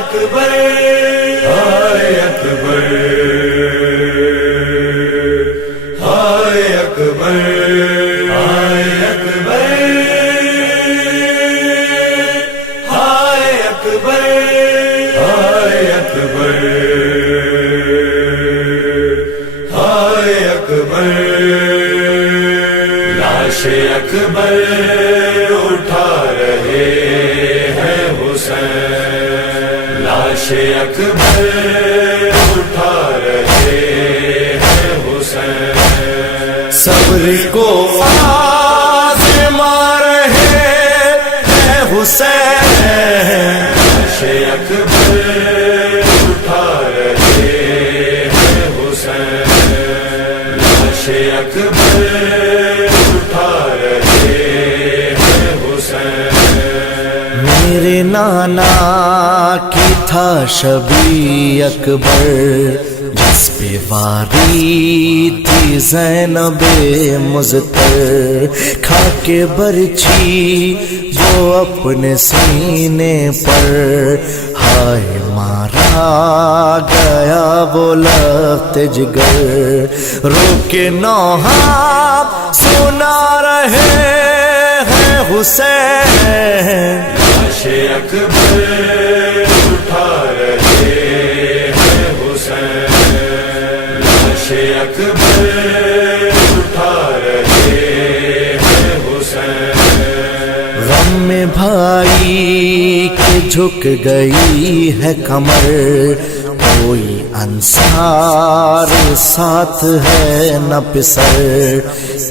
اکبر ہائے اکبر ہائے اکبر ہائے اکبر ہائے اکبر ہائے اکبر ہائے اکبر لاش اکبر اٹھا رہے ہیں حسین لاش اکبر اٹھا رہے ہیں حسین صبر کو آزما رہے ہیں حسین لاش اکبر اٹھا رہے ہیں حسین لاش اکبر اٹھا رہے ہیں حسین میرے نانا کی تھا شبیہ اکبر جس پہ واری تھی زینب مضطر کھا کے برچھی وہ اپنے سینے پر ہائے مارا گیا وہ لخت جگر رو کے نوحہ سنا رہے ہیں حسین لاش اکبر اٹھا رہے ہیں حسین لاش اکبر اٹھا رہے ہیں حسین غم میں بھائی کے جھک گئی ہے کمر کوئی انصار ساتھ ہے نہ پسر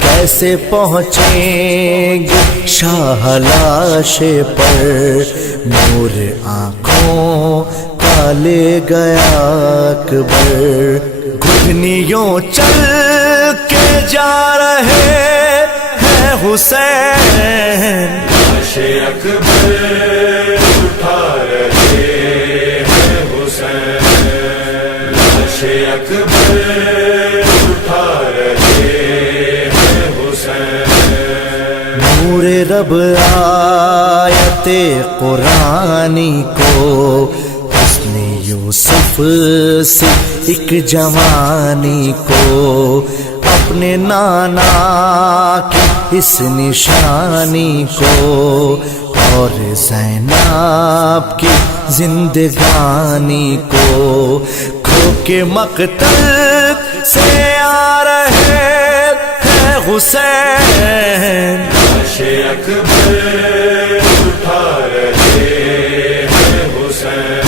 کیسے پہنچیں گے شاہ لاش پر نور آنکھوں کا لے گیا اکبر گھٹنیوں چل کے جا رہے ہیں حسین لاش اکبر اٹھا رہے ہیں حسین لاش اکبر اٹھا رہے ہیں حسین نور رب آیت قرآنی کو حسن یوسف سے ایک جوانی کو اپنے نانا کی اس نشانی کو اور زینب کی زندگانی کو کھو کے مقتل سے آ رہے ہیں حسین لاش اکبر اٹھا رہے ہیں حسین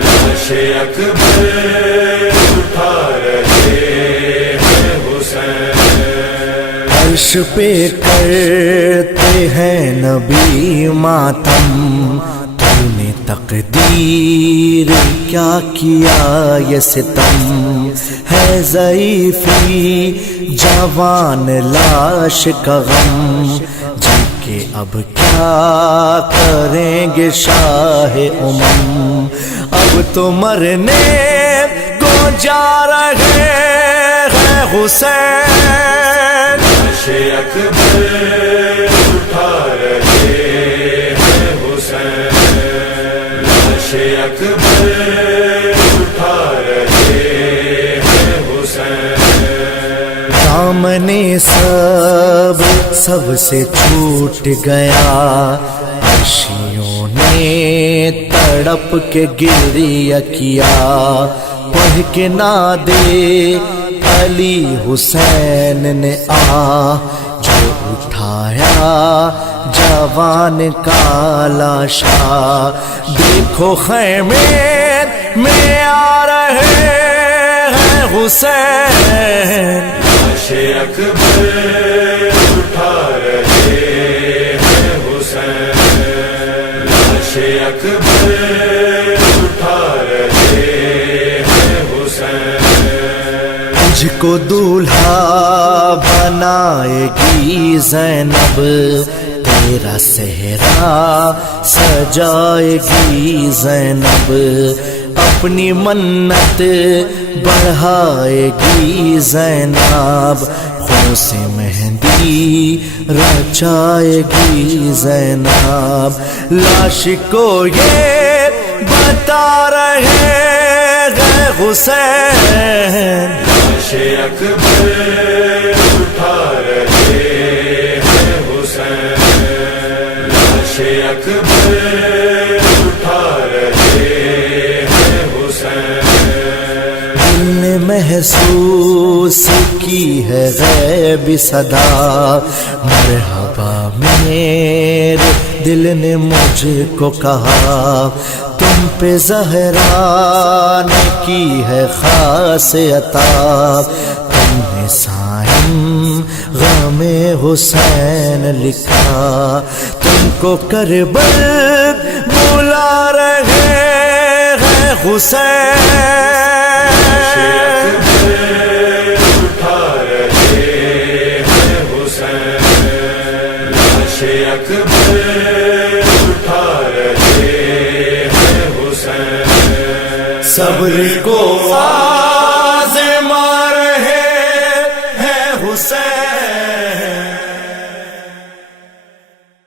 لاش اکبر اٹھا رہے ہیں حسین عرش پہ کرتے ہیں نبی ماتم تو نے تقدیر کیا کیا یہ ستم ہے ضعیفی جوان لاش کا غم جن کے اب کیا کریں گے شاہ امم اب تو مرنے کو جا رہے ہیں حسین لاش اکبر اٹھا رہے ہیں حسین لاش اکبر اٹھا رہے ہیں حسین دامنے سب سے چھوٹ گیا عرشیوں نے تڑپ کے گریہ کیا پڑھ کے نادے علی حسین نے جو اٹھایا جوان کا لاشا دیکھو خیمے میں آ رہے ہیں حسین لاش اکبر اٹھا رہے ہیں حسین لاش اکبر اٹھا رہے ہیں حسین تجھ کو دولہا بنائے گی زینب تیرا صحرا سجائے گی زینب اپنی منت بڑھائے گی زینب خون سے مہندی رچائے گی زینب لاش کو یہ بلا رہے ہیں حسین، لاش اکبر اٹھا رہے ہیں حسین، لاش اکبر اٹھا رہے ہیں حسین۔ دل نے محسوس کی ہے غیبی صدا، مرحبا میرے دل نے مجھ کو کہا، تم پہ زہرا نے کی ہے خاص عطا، تم نے سائن غم حسین لکھا، تم کو کربل بلا رہے ہیں حسین، اٹھا رہے ہیں حسین، لاش اکبر اٹھا رہے ہیں حسین۔ صبر کو